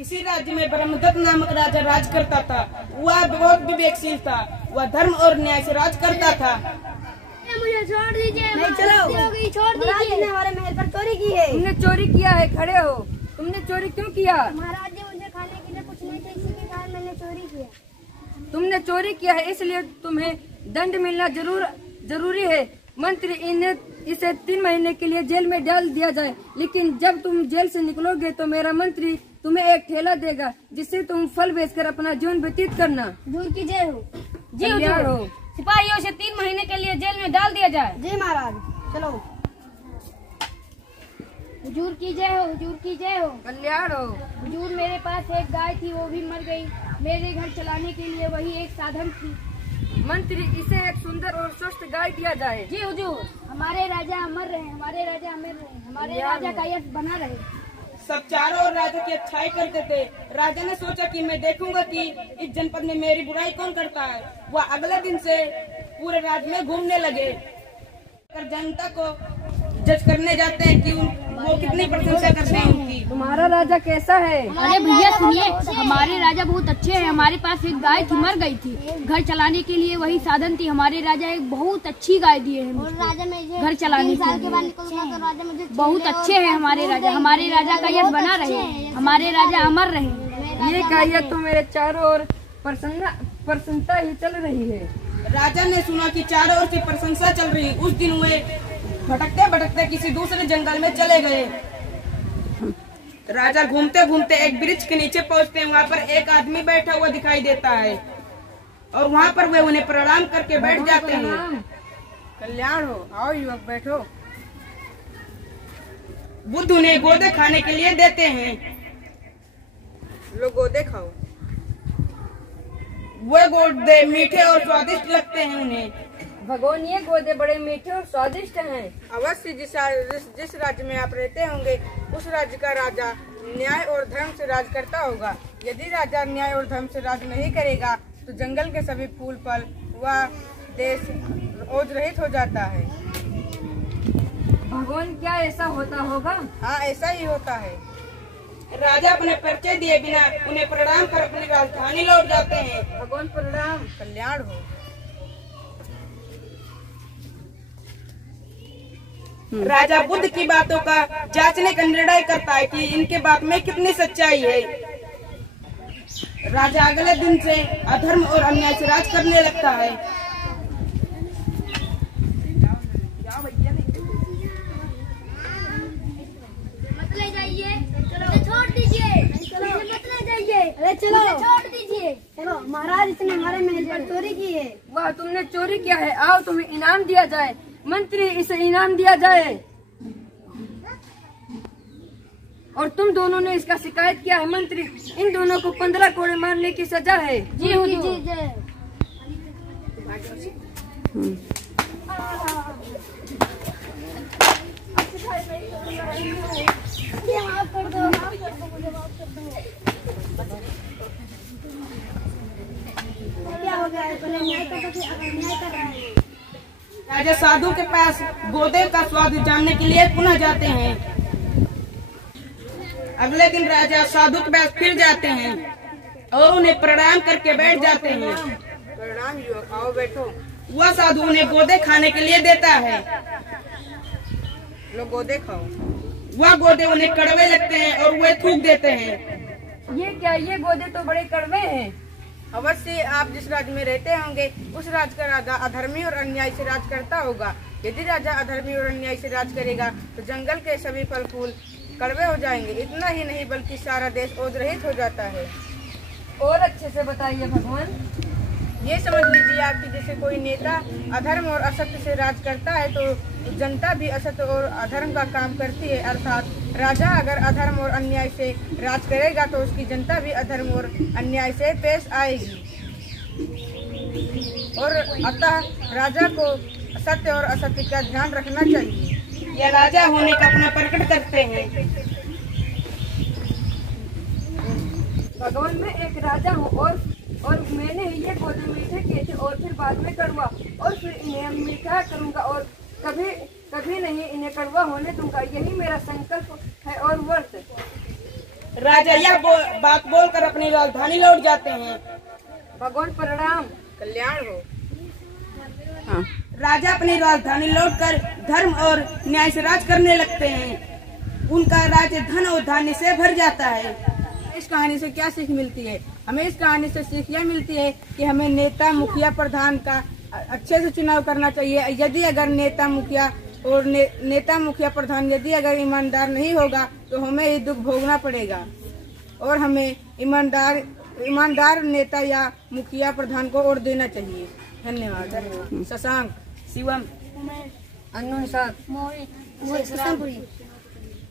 किसी राज्य में ब्रह्मदत्त नामक राजा राज करता था। वह बहुत विवेकशील था। वह धर्म और न्याय से राज करता था। मुझे छोड़ दीजिए। नहीं चलो, छोड़ दीजिए। हमारे महल पर चोरी की है। तुमने चोरी किया है, खड़े हो। तुमने चोरी क्यों किया? महाराज जी मुझे खाने के लिए कुछ नहीं थे, इसी के कारण मैंने चोरी किया। तुमने चोरी किया है इसलिए तुम्हें दंड मिलना जरूरी है। मंत्री इसे 3 महीने के लिए जेल में डाल दिया जाए, लेकिन जब तुम जेल से निकलोगे तो मेरा मंत्री तुम्हें एक ठेला देगा, जिससे तुम फल बेचकर अपना जीवन व्यतीत करना। दूर की जय हो। जी हो। सिपाहियों से 3 महीने के लिए जेल में डाल दिया जाए। जी महाराज, चलो। हुजूर की जय हो, हुजूर की जय हो। कल्याण हो। हुजूर मेरे पास एक गाय थी, वो भी मर गई। मेरे घर चलाने के लिए वही एक साधन थी। मंत्री इसे एक सुंदर और स्वस्थ गाय दिया जाए। जी हुजूर। हमारे राजा अमर रहे, हमारे राजा अमर रहे, हमारे राजा का यश बना रहे। सब चारों ओर राजा की अच्छाई करते थे। राजा ने सोचा कि मैं देखूंगा कि इस जनपद में मेरी बुराई कौन करता है। वह अगले दिन से पूरे राज्य में घूमने लगे, जनता को जज करने जाते हैं कि वो कितनी प्रशंसा करते हैं उनकी। तुम्हारा राजा कैसा है? अरे भैया सुनिए, हमारे राजा बहुत अच्छे हैं। हमारे पास एक गाय थी, मर गई थी। घर चलाने के लिए वही साधन थी। हमारे राजा एक बहुत अच्छी गाय दिए हैं घर चलाने के लिए। बहुत अच्छे हैं हमारे राजा। हमारे राजा का यश बना रहे, हमारे राजा अमर रहे। ये गाय तो मेरे चारों ओर प्रसन्नता ही चल रही है। राजा ने सुना कि चारों ओर से प्रशंसा चल रही। उस दिन वे भटकते भटकते किसी दूसरे जंगल में चले गए। राजा घूमते घूमते एक वृक्ष के नीचे पहुंचते हैं। वहाँ पर एक आदमी बैठा हुआ दिखाई देता है और वहाँ पर वे उन्हें प्रणाम करके बैठ जाते हैं। कल्याण हो, आओ युवक बैठो। बुद्ध उन्हें गोदे खाने के लिए देते हैं। लो गोदे खाओ। वे गोदे मीठे और स्वादिष्ट लगते हैं उन्हें। भगवान, ये गोदे बड़े मीठे और स्वादिष्ट हैं। अवश्य जिस राज्य में आप रहते होंगे उस राज्य का राजा न्याय और धर्म से राज करता होगा। यदि राजा न्याय और धर्म से राज नहीं करेगा तो जंगल के सभी फूल फल व देश ओज रहित हो जाता है। भगवान, क्या ऐसा होता होगा? हाँ, ऐसा ही होता है। राजा अपने परिचय दिए बिना उन्हें प्रणाम कर अपनी राजधानी लौट जाते हैं। भगवान प्रणाम। कल्याण हो। राजा बुद्ध की बातों का जांचने का निर्णय करता है कि इनके बात में कितनी सच्चाई है। राजा अगले दिन से अधर्म और अन्याय से राज करने लगता है। मत ले जाइए, छोड़ दीजिए। मत ले जाइए, अरे चलो, छोड़ दीजिए। चलो। महाराज, इसने हमारे महल पर चोरी की है। वाह, तुमने चोरी किया है। आओ तुम्हें इनाम दिया जाए। मंत्री, इसे इनाम दिया जाए। और तुम दोनों ने इसका शिकायत किया है। मंत्री, इन दोनों को 15 कोड़े मारने की सजा है। जी हुजूर। माफ कर दो, माफ कर दो, मुझे माफ कर दो। क्या हो गया है? पहले न्याय कर रहा है। राजा साधु के पास गोदे का स्वाद जानने के लिए पुनः जाते हैं। अगले दिन राजा साधु के पास फिर जाते हैं और उन्हें प्रणाम करके बैठ जाते हैं। प्रणाम युवक, आओ बैठो। वह साधु उन्हें गोदे खाने के लिए देता है। लो गोदे खाओ। वह गोदे उन्हें कड़वे लगते हैं और वे थूक देते हैं। ये क्या? ये गोदे तो बड़े कड़वे हैं। अवश्य आप जिस राज्य में रहते होंगे उस राज्य का राजा अधर्मी और अन्याय से राज करता होगा। यदि राजा अधर्मी और अन्याय से राज करेगा तो जंगल के सभी फल फूल कड़वे हो जाएंगे। इतना ही नहीं बल्कि सारा देश ओज रहित हो जाता है। और अच्छे से बताइए भगवान। ये समझ लीजिए आप कि जैसे कोई नेता अधर्म और असत्य से राज करता है तो जनता भी असत्य और अधर्म का काम करती है। अर्थात राजा अगर अधर्म और अन्याय से राज करेगा तो उसकी जनता भी अधर्म और अन्याय से पेश आएगी। और अतः राजा को सत्य और असत्य का ध्यान रखना चाहिए। यह राजा होने का अपना प्रकट करते हैं। भगवान, मैं एक राजा हूँ और मैंने ये गोदे मीठे किए थे और फिर बाद में कड़वा, और फिर इन्हें मीठा करूँगा और कभी नहीं इन्हें कड़वा होने दूंगा। यही मेरा संकल्प है और व्रत। राजा यह बात बोलकर अपनी राजधानी लौट जाते हैं। भगवान प्रणाम। कल्याण हो। राजा अपनी राजधानी लौटकर धर्म और न्याय से राज करने लगते हैं। उनका राज्य धन और धान्य से भर जाता है। इस कहानी से क्या सीख मिलती है? हमें इस कहानी से सीख यह मिलती है कि हमें नेता मुखिया प्रधान का अच्छे से चुनाव करना चाहिए। यदि अगर नेता मुखिया प्रधान यदि अगर ईमानदार नहीं होगा तो हमें ये दुख भोगना पड़ेगा और हमें ईमानदार नेता या मुखिया प्रधान को वोट देना चाहिए। धन्यवाद। शशांक, शिवम, अन्नू, निषाद, मोहित,